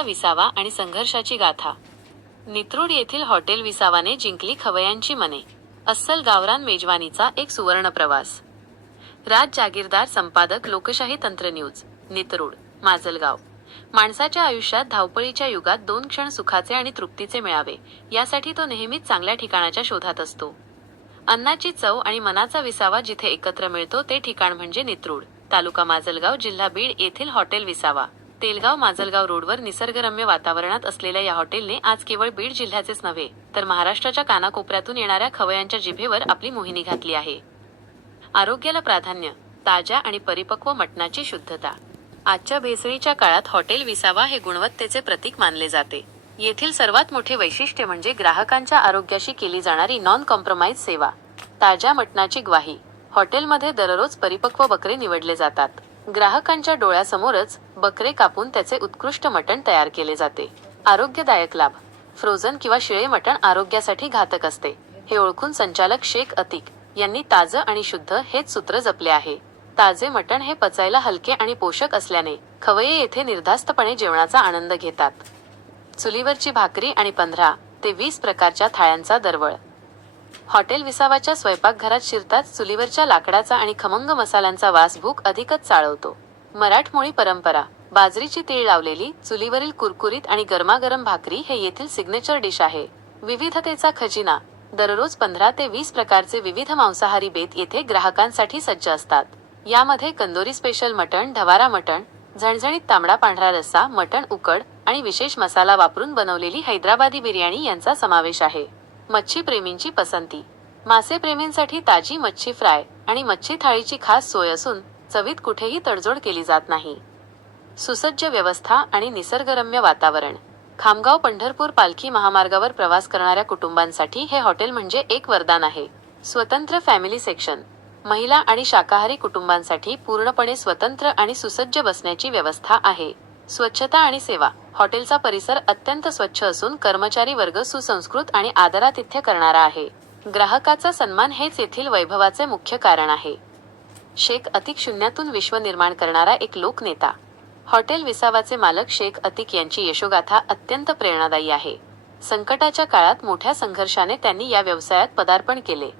विसावा आणि संघर्षाची गाथा. नित्रूड येथील हॉटेल विसावाने जिंकली खवय्यांची मने. अस्सल गावरान मेजवानीचा एक सुवर्ण प्रवास. राज जागीरदार संपादक, लोकशाही तंत्र न्यूज. नित्रूड, माजलगाव. माणसाच्या आयुष्यात धावपळीच्या युगात 2 क्षण सुखाचे आणि तृप्तीचे मिळावे, यासाठी तो नेहमीच चांगल्या ठिकाणाच्या शोधात असतो. अन्नाची चव आणि मनाचा विसावा जिथे एकत्र मिळतो ते ठिकाण म्हणजे नित्रूड, तालुका माजलगाव, जिल्हा बीड येथील हॉटेल विसावा. तेलगाव माजलगाव रोडवर निसर्गरम्य वातावरणात असलेल्या या हॉटेलने आज केवळ बीड जिल्ह्याचेच नव्हे, तर महाराष्ट्राच्या कानाकोपऱ्यातून येणाऱ्या खवय्यांच्या जिभेवर आपली मोहिनी घातली आहे. आरोग्याला प्राधान्य, ताज्या आणि परिपक्व मटणाची शुद्धता. आजच्या भेसळीच्या काळात हॉटेल विसावा हे गुणवत्तेचे प्रतीक मानले जाते. येथील सर्वात मोठे वैशिष्ट्य म्हणजे ग्राहकांच्या आरोग्याशी केली जाणारी नॉन कॉम्प्रोमाइज सेवा. ताज्या मटणाची ग्वाही. हॉटेलमध्ये दररोज परिपक्व बकरे निवडले जातात. ग्राहकांच्या डोळ्यासमोरच बकरे कापून त्याचे उत्कृष्ट मटण तयार केले जाते. आरोग्यदायक लाभ. फ्रोझन किंवा शिळे मटण आरोग्यासाठी घातक असते, हे ओळखून संचालक शेख अतिक यांनी ताजं आणि शुद्ध हेच सूत्र जपले आहे. ताजे मटण हे पचायला हलके आणि पोषक असल्याने खवय्ये येथे निर्धास्तपणे जेवणाचा आनंद घेतात. चुलीवरची भाकरी आणि 15 ते 20 प्रकारच्या थाळ्यांचा दरवळ. हॉटेल विसावाच्या स्वयंपाकघरात शिरताच चुलीवरच्या लाकडाचा आणि खमंग मसाल्यांचा वास भूक अधिकच चाळवतो. मराठमोळी परंपरा. बाजरीची तीळ लावलेली चुलीवरील कुरकुरीत आणि गरमागरम भाकरी हे येथील सिग्नेचर डिश आहे. विविधतेचा खजिना. दररोज 15 ते 20 प्रकारचे विविध मांसाहारी बेत येथे ग्राहकांसाठी सज्ज असतात. यामध्ये कंदोरी स्पेशल मटण, ढवारा मटण, झणझणीत तांबडा पांढरा रस्सा, मटण उकड आणि विशेष मसाला वापरून बनवलेली हैदराबादी बिर्याणी यांचा समावेश आहे. मच्छी प्रेमींची पसंती. मासेप्रेमींसाठी ताजी मच्छी फ्राय आणि मच्छी थाळीची खास सोय असून चवीत कुठेही तडजोड केली जात नाही. सुसज्ज व्यवस्था आणि निसर्गरम्य वातावरण. खामगाव पंढरपूर पालखी महामार्गावर प्रवास करणाऱ्या कुटुंबांसाठी हे हॉटेल म्हणजे एक वरदान आहे. स्वतंत्र फॅमिली सेक्शन. महिला आणि शाकाहारी कुटुंबांसाठी पूर्णपणे स्वतंत्र आणि सुसज्ज बसण्याची व्यवस्था आहे. स्वच्छता आणि सेवा. हॉटेलचा परिसर अत्यंत स्वच्छ असून कर्मचारी वर्ग सुसंस्कृत आणि आदरातिथ्य करणारा आहे. ग्राहकाचा सन्मान हेच येथील वैभवाचे मुख्य कारण आहे. शेख अतिक शून्यातून विश्व निर्माण करणारा एक लोकनेता. हॉटेल विसावाचे मालक शेख अतिक यांची यशोगाथा अत्यंत प्रेरणादायी आहे. संकटाच्या काळात मोठ्या संघर्षाने त्यांनी या व्यवसायात पदार्पण केले.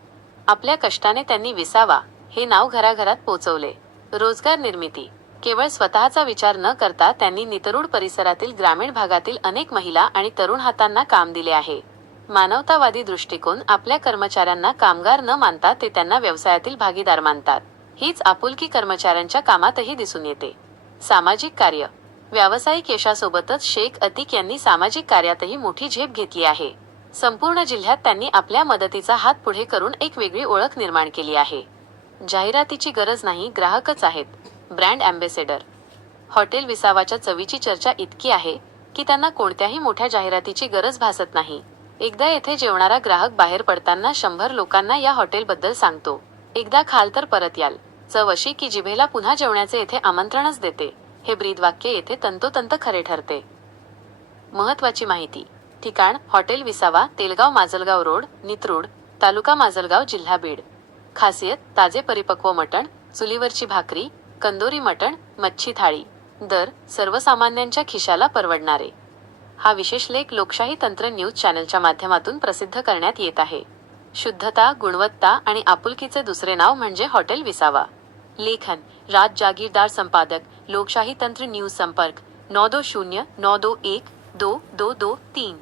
आपल्या कष्टाने त्यांनी विसावा हे नाव घराघरात पोचवले. रोजगार निर्मिती. केवळ स्वतःचा विचार न करता त्यांनी नितरूड परिसरातील ग्रामीण भागातील अनेक महिला आणि तरुण हातांना काम दिले आहे. मानवतावादी दृष्टिकोन. आपल्या कर्मचाऱ्यांना कामगार न मानता ते त्यांना व्यवसायातील भागीदार मानतात. हीच आपुलकी कर्मचाऱ्यांच्या कामातही दिसून येते. सामाजिक कार्य. व्यावसायिक यशासोबतच शेख अतिक यांनी सामाजिक कार्यातही मोठी झेप घेतली आहे. संपूर्ण जिल्ह्यात त्यांनी आपल्या मदतीचा हात पुढे करून एक वेगळी ओळख निर्माण केली आहे. जाहिरातीची गरज नाही, ग्राहकच आहेत. Brand ambassador. हॉटेल विसावाच्या चवीची चर्चा इतकी आहे की त्यांना कोणत्याही मोठ्या जाहिरातीची गरज भासत नाही. एकदा येथे जेवणारा ग्राहक बाहेर पडताना 100 लोकांना या हॉटेलबद्दल सांगतो. एकदा खाल तर परत याल. चव अशी की जिभेला पुन्हा जेवण्याचे येथे आमंत्रणच देते. हे ब्रीदवाक्य येथे तंतोतंत खरे ठरते. महत्त्वाची माहिती. ठिकाण: हॉटेल विसावा, तेलगाव माजलगाव रोड, नित्रूड, तालुका माजलगाव, जिल्हा बीड. खासियत: ताजे परिपक्व मटण, चुलीवरची भाकरी, कंदोरी मटण, मच्छी थाळी. दर: सर्वसामान्यांच्या खिशाला परवडणारे. हा विशेष लेख लोकशाही तंत्र न्यूज चॅनलच्या माध्यमातून प्रसिद्ध करण्यात येत आहे. शुद्धता, गुणवत्ता आणि आपुलकीचे दुसरे नाव म्हणजे हॉटेल विसावा. लेखन: राज जागीरदार संपादक, लोकशाही तंत्र न्यूज. संपर्क: 92092122223.